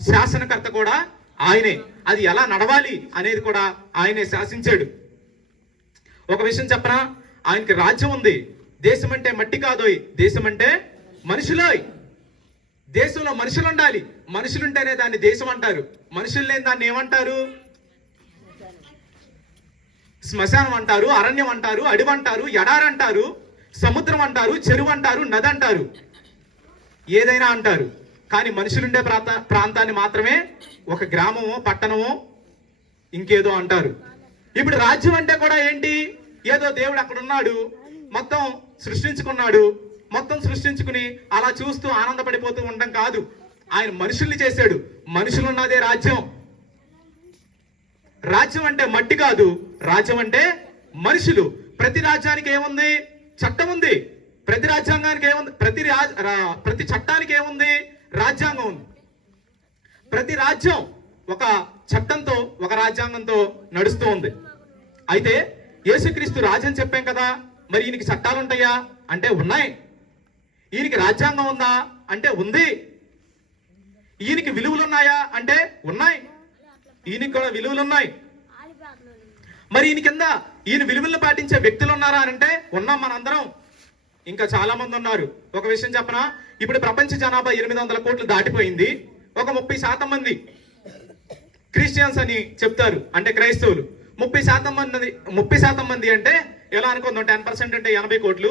శాసనకర్త కూడా ఆయనే. అది ఎలా నడవాలి అనేది కూడా ఆయనే శాసించాడు. ఒక విషయం చెప్పనా, ఆయనకి రాజ్యం ఉంది. దేశం అంటే మట్టి కాదోయ్, దేశం అంటే మనుషులోయ్. దేశంలో మనుషులు ఉండాలి. మనుషులుంటేనే దాన్ని దేశం అంటారు. మనుషులు లేని దాన్ని ఏమంటారు? శ్మశానం అంటారు, అరణ్యం అంటారు, అడవి అంటారు, ఎడారి అంటారు, సముద్రం అంటారు, చెరువు అంటారు, నది అంటారు, ఏదైనా అంటారు. కానీ మనుషులుండే ప్రాంతాన్ని మాత్రమే ఒక గ్రామమో పట్టణమో ఇంకేదో అంటారు. ఇప్పుడు రాజ్యం అంటే కూడా ఏంటి? ఏదో దేవుడు అక్కడ ఉన్నాడు, మొత్తం సృష్టించుకున్నాడు, మొత్తం సృష్టించుకుని అలా చూస్తూ ఆనందపడిపోతూ ఉండడం కాదు. ఆయన మనుషుల్ని చేశాడు. మనుషులున్నదే రాజ్యం. రాజ్యం అంటే మట్టి కాదు, రాజ్యం అంటే మనుషులు. ప్రతి రాజ్యానికి ఏముంది? చట్టం ఉంది. ప్రతి రాజ్యాంగానికి ఏముంది? ప్రతి చట్టానికి ఏముంది? రాజ్యాంగం ఉంది. ప్రతి రాజ్యం ఒక చట్టంతో, ఒక రాజ్యాంగంతో నడుస్తూ ఉంది. అయితే యేసుక్రీస్తు రాజు అని చెప్పాం కదా, మరి ఈయనకి చట్టాలు ఉంటాయా అంటే ఉన్నాయి. ఈయనకి రాజ్యాంగం ఉందా అంటే ఉంది. ఈయనకి విలువలు ఉన్నాయా అంటే ఉన్నాయి. ఈయనకి కూడా విలువలు ఉన్నాయి. మరి ఈయన కింద ఈయన విలువలను పాటించే వ్యక్తులు ఉన్నారా అని అంటే ఉన్నాం మనందరం. ఇంకా చాలా మంది ఉన్నారు. ఒక విషయం చెప్పనా, ఇప్పుడు ప్రపంచ జనాభా 800 కోట్లు దాటిపోయింది. ఒక 30% మంది క్రిస్టియన్స్ అని చెప్తారు, అంటే క్రైస్తవులు. 30% మంది అంటే ఎలా అనుకుందాం, 10% అంటే 80 కోట్లు,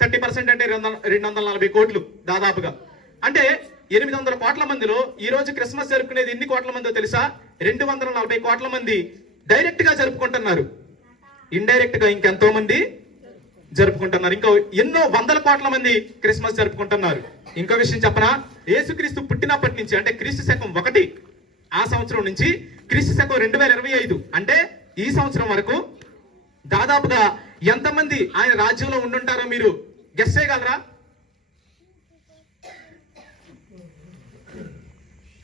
30% అంటే 240 కోట్లు దాదాపుగా. అంటే 800 కోట్ల మందిలో ఈ రోజు క్రిస్మస్ జరుపుకునేది ఎన్ని కోట్ల మందో తెలుసా? 240 కోట్ల మంది డైరెక్ట్ గా జరుపుకుంటున్నారు. ఇండైరెక్ట్ గా ఇంకెంతో మంది జరుపుకుంటున్నారు. ఇంకో ఎన్నో వందల కోట్ల మంది క్రిస్మస్ జరుపుకుంటున్నారు. ఇంకో విషయం చెప్పనా, యేసుక్రీస్తు పుట్టినప్పటి నుంచి అంటే క్రీస్తు శకం 1 ఆ సంవత్సరం నుంచి క్రీస్తు శకం 2025 అంటే ఈ సంవత్సరం వరకు దాదాపుగా ఎంతమంది ఆయన రాజ్యంలో ఉండుంటారో మీరు గెస్ చేయగలరా?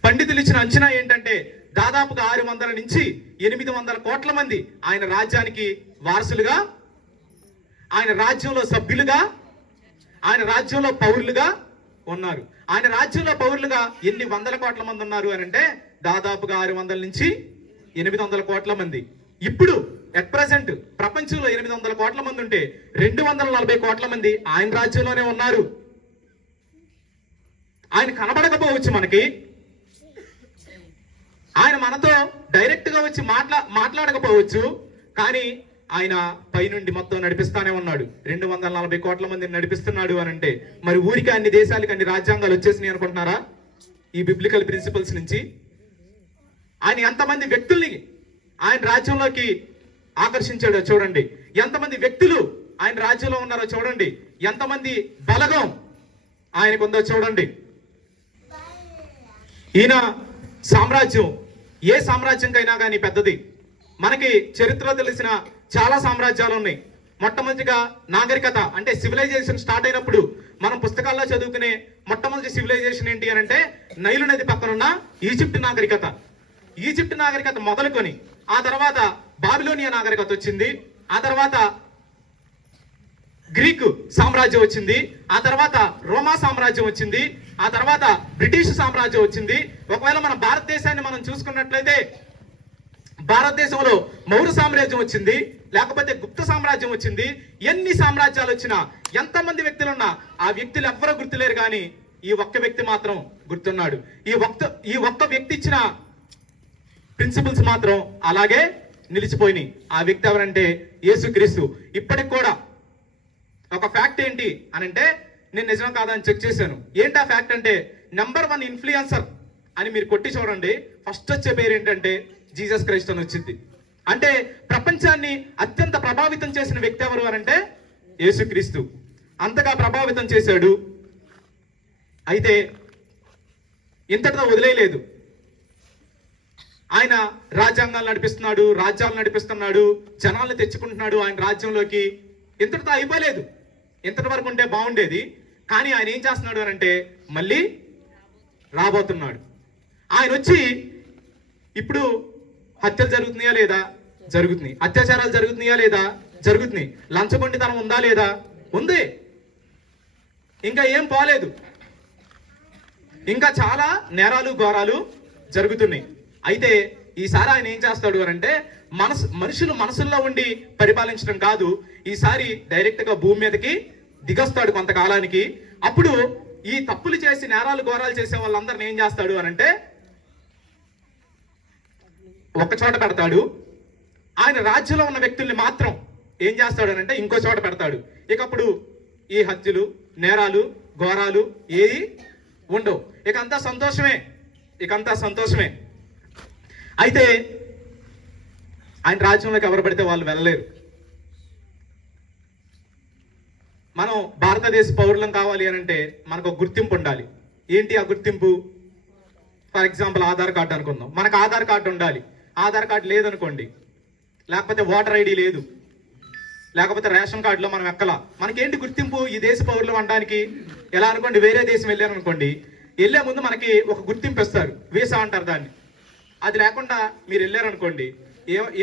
పండితులు ఇచ్చిన అంచనా ఏంటంటే దాదాపుగా 600 నుంచి 800 కోట్ల మంది ఆయన రాజ్యానికి వారసులుగా, ఆయన రాజ్యంలో సభ్యులుగా, ఆయన రాజ్యంలో పౌరులుగా ఉన్నారు. ఆయన రాజ్యంలో పౌరులుగా ఎన్ని వందల కోట్ల మంది ఉన్నారు అని అంటే దాదాపుగా 600 నుంచి 800 కోట్ల మంది. ఇప్పుడు ఎట్ ప్రెసెంట్ ప్రపంచంలో 800 కోట్ల మంది ఉంటే 240 కోట్ల మంది ఆయన రాజ్యంలోనే ఉన్నారు. ఆయన కనబడకపోవచ్చు మనకి, ఆయన మనతో డైరెక్ట్ గా వచ్చి మాట్లాడకపోవచ్చు, కానీ ఆయన పైనుండి మొత్తం నడిపిస్తానే ఉన్నాడు. 240 కోట్ల మందిని నడిపిస్తున్నాడు అని అంటే మరి ఊరికి అన్ని దేశాలకి అన్ని రాజ్యాంగాలు వచ్చేసినాయి అనుకుంటున్నారా? ఈ బిబ్లికల్ ప్రిన్సిపల్స్ నుంచి ఆయన ఎంతమంది వ్యక్తుల్ని ఆయన రాజ్యంలోకి ఆకర్షించాడో చూడండి. ఎంతమంది వ్యక్తులు ఆయన రాజ్యంలో ఉన్నారో చూడండి. ఎంతమంది బలగం ఆయనకు ఉందో చూడండి. ఈయన సామ్రాజ్యం ఏ సామ్రాజ్యంకైనా కానీ పెద్దది. మనకి చరిత్రలో తెలిసిన చాలా సామ్రాజ్యాలు ఉన్నాయి. మొట్టమొదటిగా నాగరికత అంటే సివిలైజేషన్ స్టార్ట్ అయినప్పుడు మనం పుస్తకాల్లో చదువుకునే మొట్టమొదటి సివిలైజేషన్ ఏంటి అని అంటే నైలు నది పక్కన ఉన్న ఈజిప్ట్ నాగరికత. ఈజిప్ట్ నాగరికత మొదలుకొని ఆ తర్వాత బాబిలోనియా నాగరికత వచ్చింది, ఆ తర్వాత గ్రీకు సామ్రాజ్యం వచ్చింది, ఆ తర్వాత రోమా సామ్రాజ్యం వచ్చింది, ఆ తర్వాత బ్రిటిష్ సామ్రాజ్యం వచ్చింది. ఒకవేళ మన భారతదేశాన్ని మనం చూసుకున్నట్లయితే భారతదేశంలో మౌర్య సామ్రాజ్యం వచ్చింది, లేకపోతే గుప్త సామ్రాజ్యం వచ్చింది. ఎన్ని సామ్రాజ్యాలు వచ్చినా ఎంతమంది వ్యక్తులున్నా ఆ వ్యక్తులు ఎవ్వరూ గుర్తులేరు, కానీ ఈ ఒక్క వ్యక్తి మాత్రం గుర్తున్నాడు. ఈ ఒక్క వ్యక్తి ఇచ్చిన ప్రిన్సిపల్స్ మాత్రం అలాగే నిలిచిపోయినాయి. ఆ వ్యక్తి ఎవరంటే యేసుక్రీస్తు. ఇప్పటికి కూడా ఒక ఫ్యాక్ట్ ఏంటి అని అంటే నేను నిజం కాదని చెక్ చేశాను. ఏంటి ఆ ఫ్యాక్ట్ అంటే నెంబర్ 1 ఇన్ఫ్లుయెన్సర్ అని మీరు కొట్టి చూడండి, ఫస్ట్ వచ్చే పేరు ఏంటంటే జీసస్ క్రైస్ట్ అని వచ్చింది. అంటే ప్రపంచాన్ని అత్యంత ప్రభావితం చేసిన వ్యక్తి ఎవరు అని అంటే యేసుక్రీస్తు. అంతగా ప్రభావితం చేశాడు. అయితే ఇంతటితో వదిలేయలేదు. ఆయన రాజ్యాంగాలు నడిపిస్తున్నాడు, రాజ్యాలు నడిపిస్తున్నాడు, జనాలను తెచ్చుకుంటున్నాడు ఆయన రాజ్యంలోకి. ఇంతటితో అయిపోలేదు. ఇంతటి వరకు ఉంటే బాగుండేది, కానీ ఆయన ఏం చేస్తున్నాడు అని అంటే మళ్ళీ రాబోతున్నాడు. ఆయన వచ్చి ఇప్పుడు హత్యలు జరుగుతున్నాయా లేదా? జరుగుతున్నాయి. అత్యాచారాలు జరుగుతున్నాయా లేదా? జరుగుతున్నాయి. లంచగొండితనం ఉందా లేదా? ఉంది. ఇంకా ఏం పోలేదు. ఇంకా చాలా నేరాలు ఘోరాలు జరుగుతున్నాయి. అయితే ఈసారి ఆయన ఏం చేస్తాడు అని అంటే మనుషులు మనసుల్లో ఉండి పరిపాలించడం కాదు, ఈసారి డైరెక్ట్ గా భూమి మీదకి దిగొస్తాడు కొంతకాలానికి. అప్పుడు ఈ తప్పులు చేసి నేరాలు ఘోరాలు చేసే వాళ్ళందరిని ఏం చేస్తాడు అని అంటే ఒక చోట పెడతాడు. ఆయన రాజ్యంలో ఉన్న వ్యక్తుల్ని మాత్రం ఏం చేస్తాడు అని అంటే ఇంకో చోట పెడతాడు. ఇక అప్పుడు ఈ హత్యలు నేరాలు ఘోరాలు ఏది ఉండవు. ఇక అంతా సంతోషమే. అయితే ఆయన రాజ్యంలోకి ఎవరు పడితే వాళ్ళు వెళ్ళలేరు. మనం భారతదేశ పౌరులం కావాలి అని అంటే మనకు ఒక గుర్తింపు ఉండాలి. ఏంటి ఆ గుర్తింపు? ఫర్ ఎగ్జాంపుల్ ఆధార్ కార్డు అనుకుందాం. మనకు ఆధార్ కార్డు ఉండాలి. ఆధార్ కార్డు లేదనుకోండి, లేకపోతే ఓటర్ ఐడి లేదు, లేకపోతే రేషన్ కార్డులో మనం ఎక్కలా, మనకేంటి గుర్తింపు? ఈ దేశ పౌరులు అనడానికి. ఎలా అనుకోండి, వేరే దేశం వెళ్ళారనుకోండి, వెళ్ళే ముందు మనకి ఒక గుర్తింపు ఇస్తారు, వీసా అంటారు దాన్ని. అది లేకుండా మీరు వెళ్ళారనుకోండి,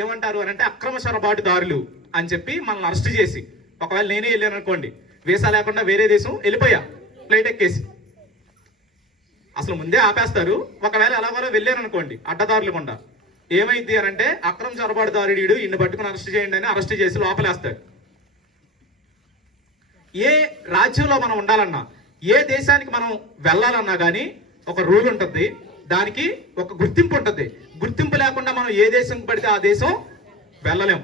ఏమంటారు అని అంటే అక్రమ చొరబాటుదారులు అని చెప్పి మనల్ని అరెస్ట్ చేసి, ఒకవేళ నేనే వెళ్ళాను అనుకోండి, వీసా లేకుండా వేరే దేశం వెళ్ళిపోయా ఫ్లైట్ ఎక్కేసి, అసలు ముందే ఆపేస్తారు. ఒకవేళ ఎలాగోలా వెళ్ళారు అనుకోండి అడ్డదారులు గుండా, ఏమైంది అని అంటే అక్రమ చొరబాటుదారుడు ఇన్ని పట్టుకుని అరెస్ట్ చేయండి అని అరెస్ట్ చేసి లోపలేస్తాడు. ఏ రాజ్యంలో మనం ఉండాలన్నా, ఏ దేశానికి మనం వెళ్ళాలన్నా కానీ ఒక రూల్ ఉంటుంది, దానికి ఒక గుర్తింపు ఉంటుంది. గుర్తింపు లేకుండా మనం ఏ దేశం పడితే ఆ దేశం వెళ్ళలేం.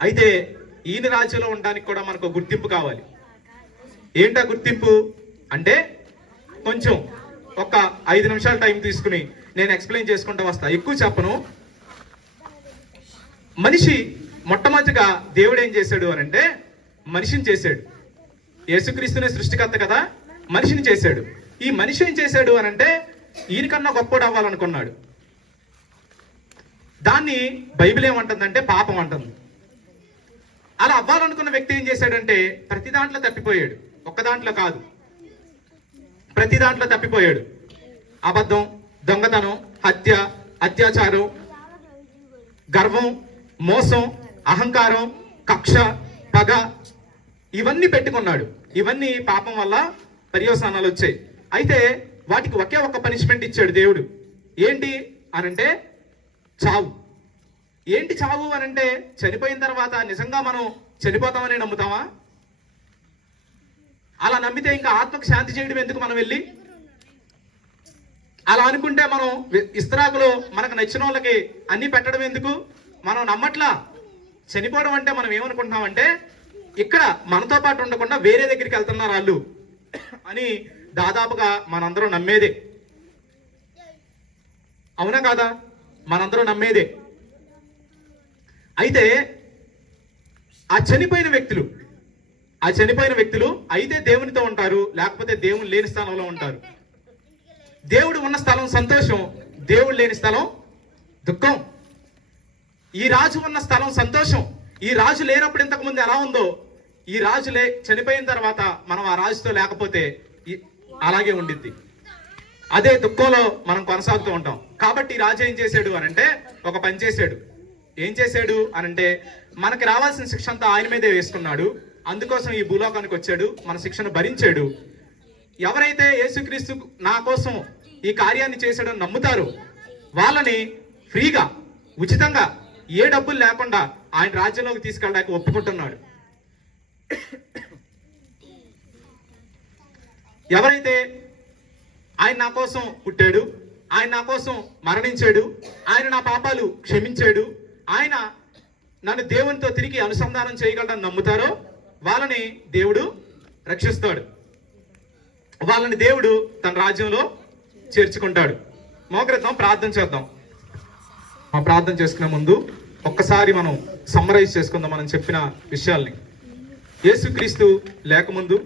అయితే ఈయన రాజ్యంలో ఉండడానికి కూడా మనకు గుర్తింపు కావాలి. ఏంటా గుర్తింపు అంటే కొంచెం ఒక 5 నిమిషాల టైం తీసుకుని నేను ఎక్స్ప్లెయిన్ చేసుకుంటూ వస్తా, ఎక్కువ చెప్పను. మనిషి మొట్టమొదటిగా దేవుడు ఏం చేశాడు అని అంటే మనిషిని చేశాడు. యేసుక్రీస్తునే సృష్టికర్త కదా, మనిషిని చేశాడు. ఈ మనిషి ఏం చేశాడు అని అంటే ఈయనకన్నా గొప్పడు అవ్వాలనుకున్నాడు. దాన్ని బైబిల్ ఏమంటుందంటే పాపం అంటుంది. అలా అవ్వాలనుకున్న వ్యక్తి ఏం చేశాడంటే ప్రతి దాంట్లో తప్పిపోయాడు, ఒక్క దాంట్లో కాదు, ప్రతి దాంట్లో తప్పిపోయాడు. అబద్ధం, దొంగతనం, హత్య, అత్యాచారం, గర్వం, మోసం, అహంకారం, కక్ష, పగ ఇవన్నీ పెట్టుకున్నాడు. ఇవన్నీ పాపం వల్ల పర్యవసానాలు వచ్చాయి. అయితే వాటికి ఒకే ఒక్క పనిష్మెంట్ ఇచ్చాడు దేవుడు. ఏంటి అనంటే చావు. ఏంటి చావు అనంటే చనిపోయిన తర్వాత నిజంగా మనం చనిపోతామని నమ్ముతామా? అలా నమ్మితే ఇంకా ఆత్మకు శాంతి చేయడం ఎందుకు మనం వెళ్ళి? అలా అనుకుంటే మనం ఇస్తరాకులో మనకు నచ్చిన వాళ్ళకి అన్ని పెట్టడం ఎందుకు? మనం నమ్మట్లా. చనిపోవడం అంటే మనం ఏమనుకుంటున్నామంటే ఇక్కడ మనతో పాటు ఉండకుండా వేరే దగ్గరికి వెళ్తున్నారు వాళ్ళు అని దాదాపుగా మనందరం నమ్మేదే. అవునా కాదా? మనందరం నమ్మేదే. అయితే ఆ చనిపోయిన వ్యక్తులు అయితే దేవునితో ఉంటారు, లేకపోతే దేవుడు లేని స్థలంలో ఉంటారు. దేవుడు ఉన్న స్థలం సంతోషం, దేవుడు లేని స్థలం దుఃఖం. ఈ రాజు ఉన్న స్థలం సంతోషం. ఈ రాజు లేనప్పుడు ఇంతకు ముందు ఎలా ఉందో, ఈ రాజు చనిపోయిన తర్వాత మనం ఆ రాజుతో లేకపోతే అలాగే ఉండిద్ది. అదే దుఃఖంలో మనం కొనసాగుతూ ఉంటాం. కాబట్టి ఈ రాజు ఏం చేశాడు అనంటే ఒక పని చేశాడు. ఏం చేశాడు అనంటే మనకి రావాల్సిన శిక్ష అంతా ఆయన మీదే వేసుకున్నాడు. అందుకోసం ఈ భూలోకానికి వచ్చాడు, మన శిక్షను భరించాడు. ఎవరైతే యేసుక్రీస్తు నా కోసం ఈ కార్యాన్ని చేశాడని నమ్ముతారో వాళ్ళని ఫ్రీగా, ఉచితంగా, ఏ డబ్బులు లేకుండా ఆయన రాజ్యంలోకి తీసుకెళ్ళడానికి ఒప్పుకుంటున్నాడు. ఎవరైతే ఆయన నా కోసం పుట్టాడు, ఆయన నా కోసం మరణించాడు, ఆయన నా పాపాలు క్షమించాడు, ఆయన నన్ను దేవునితో తిరిగి అనుసంధానం చేయగలడని నమ్ముతారో వాళ్ళని దేవుడు రక్షిస్తాడు. వాళ్ళని దేవుడు తన రాజ్యంలో చేర్చుకుంటాడు. మోకరిద్దాం, ప్రార్థన చేద్దాం. మా ప్రార్థన చేసుకునే ముందు ఒక్కసారి మనం సమ్మరైజ్ చేసుకుందాం మనం చెప్పిన విషయాల్ని. యేసుక్రీస్తు లేకముందు,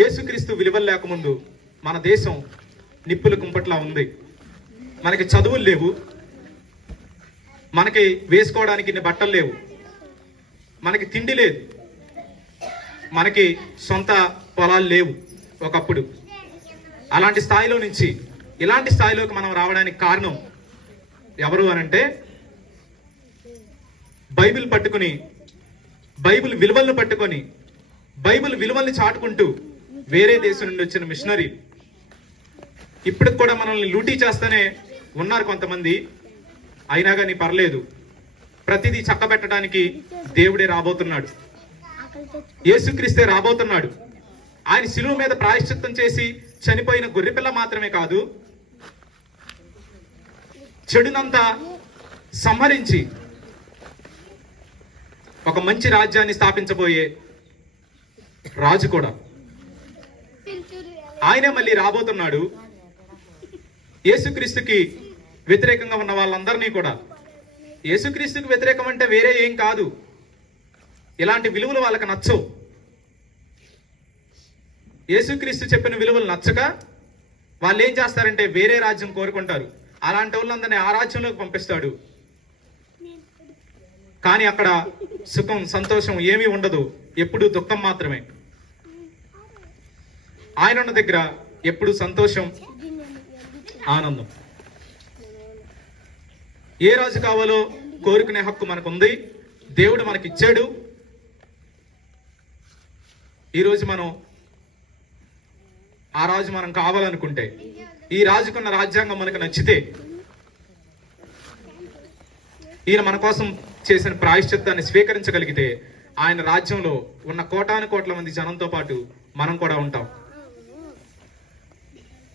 యేసుక్రీస్తు విలువలు లేకముందు మన దేశం నిప్పుల కుంపట్లా ఉంది. మనకి చదువులు లేవు, మనకి వేసుకోవడానికి ఇన్ని బట్టలు లేవు, మనకి తిండి లేదు, మనకి సొంత పొలాలు లేవు ఒకప్పుడు. అలాంటి స్థాయిలో నుంచి ఇలాంటి స్థాయిలోకి మనం రావడానికి కారణం ఎవరు అనంటే బైబిల్ పట్టుకుని, బైబిల్ విలువలను పట్టుకొని, బైబిల్ విలువల్ని చాటుకుంటూ వేరే దేశం నుండి వచ్చిన మిషనరీ. ఇప్పటికి కూడా మనల్ని లూటీ చేస్తూనే ఉన్నారు కొంతమంది. అయినా కానీ పర్లేదు, ప్రతిదీ చక్కబెట్టడానికి దేవుడే రాబోతున్నాడు, యేసుక్రీస్తే రాబోతున్నాడు. ఆయన శిలువ మీద ప్రాయశ్చిత్తం చేసి చనిపోయిన గొర్రెపిల్ల మాత్రమే కాదు, చెడునంతా సంహరించి ఒక మంచి రాజ్యాన్ని స్థాపించబోయే రాజు కూడా. ఆయనే మళ్ళీ రాబోతున్నాడు. యేసుక్రీస్తుకి వ్యతిరేకంగా ఉన్న వాళ్ళందరినీ కూడా, యేసుక్రీస్తుకి వ్యతిరేకం అంటే వేరే ఏం కాదు, ఇలాంటి విలువలు వాళ్ళకి నచ్చవు. యేసుక్రీస్తు చెప్పిన విలువలు నచ్చక వాళ్ళు ఏం చేస్తారంటే వేరే రాజ్యం కోరుకుంటారు. అలాంటి వాళ్ళందరినీ ఆ రాజ్యంలోకి పంపిస్తాడు. కానీ అక్కడ సుఖం, సంతోషం ఏమీ ఉండదు, ఎప్పుడు దుఃఖం మాత్రమే. ఆయన ఉన్న దగ్గర ఎప్పుడు సంతోషం, ఆనందం. ఏ రాజు కావాలో కోరుకునే హక్కు మనకు ఉంది, దేవుడు మనకి ఇచ్చాడు. ఈరోజు మనం ఆ రాజు మనం కావాలనుకుంటే, ఈ రాజుకున్న రాజ్యాంగం మనకు నచ్చితే, ఈయన మన కోసం చేసిన ప్రాయశ్చిత్తాన్ని స్వీకరించగలిగితే ఆయన రాజ్యంలో ఉన్న కోటాను కోట్ల మంది జనంతో పాటు మనం కూడా ఉంటాం.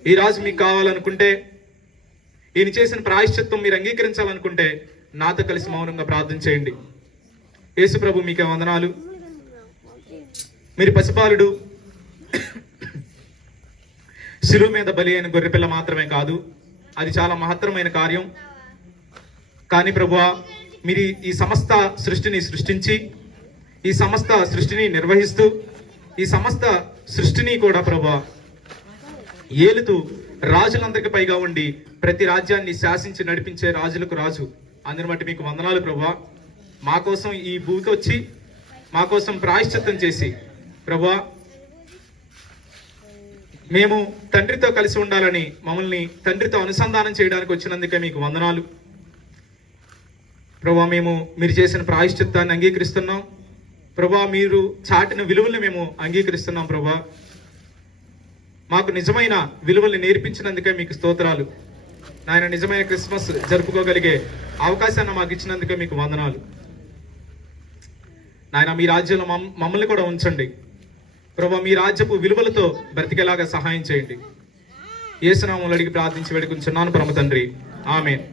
ఈ రాజు మీకు కావాలనుకుంటే, ఈయన చేసిన ప్రాయశ్చిత్తం మీరు అంగీకరించాలనుకుంటే నాతో కలిసి మౌనంగా ప్రార్థన చేయండి. యేసు ప్రభు మీకే వందనాలు. మీరు పసిపాలుడు, శిలువ మీద బలి అయిన గొర్రెపిల్ల మాత్రమే కాదు, అది చాలా మహత్తరమైన కార్యం. కానీ ప్రభువా, మీరు ఈ సమస్త సృష్టిని సృష్టించి, ఈ సమస్త సృష్టిని నిర్వహిస్తూ, ఈ సమస్త సృష్టిని కూడా ప్రభువా ఏలుతూ, రాజులందరికీ పైగా ఉండి ప్రతి రాజ్యాన్ని శాసించి నడిపించే రాజులకు రాజు. అందుని బట్టి మీకు వందనాలు ప్రభువా. మా కోసం ఈ భూమికి వచ్చి మా కోసం ప్రాయశ్చిత్తం చేసి ప్రభువా, మేము తండ్రితో కలిసి ఉండాలని మమ్మల్ని తండ్రితో అనుసంధానం చేయడానికి వచ్చినందుకే మీకు వందనాలు ప్రభువా. మేము మీరు చేసిన ప్రాయశ్చిత్తాన్ని అంగీకరిస్తున్నాం ప్రభువా. మీరు చాటిన విలువల్ని మేము అంగీకరిస్తున్నాం ప్రభువా. మాకు నిజమైన విలువల్ని నేర్పించినందుకే మీకు స్తోత్రాలు నాయన. నిజమైన క్రిస్మస్ జరుపుకోగలిగే అవకాశాన్ని మాకు ఇచ్చినందుకే మీకు వందనాలు నాయన. మీ రాజ్యంలో మమ్మల్ని కూడా ఉంచండి ప్రభువా. మీ రాజ్యపు విలువలతో బ్రతికేలాగా సహాయం చేయండి. యేసు నామములో అడిగి ప్రార్థించి వేడుకుంటున్నాను పరమ తండ్రి, ఆమేన్.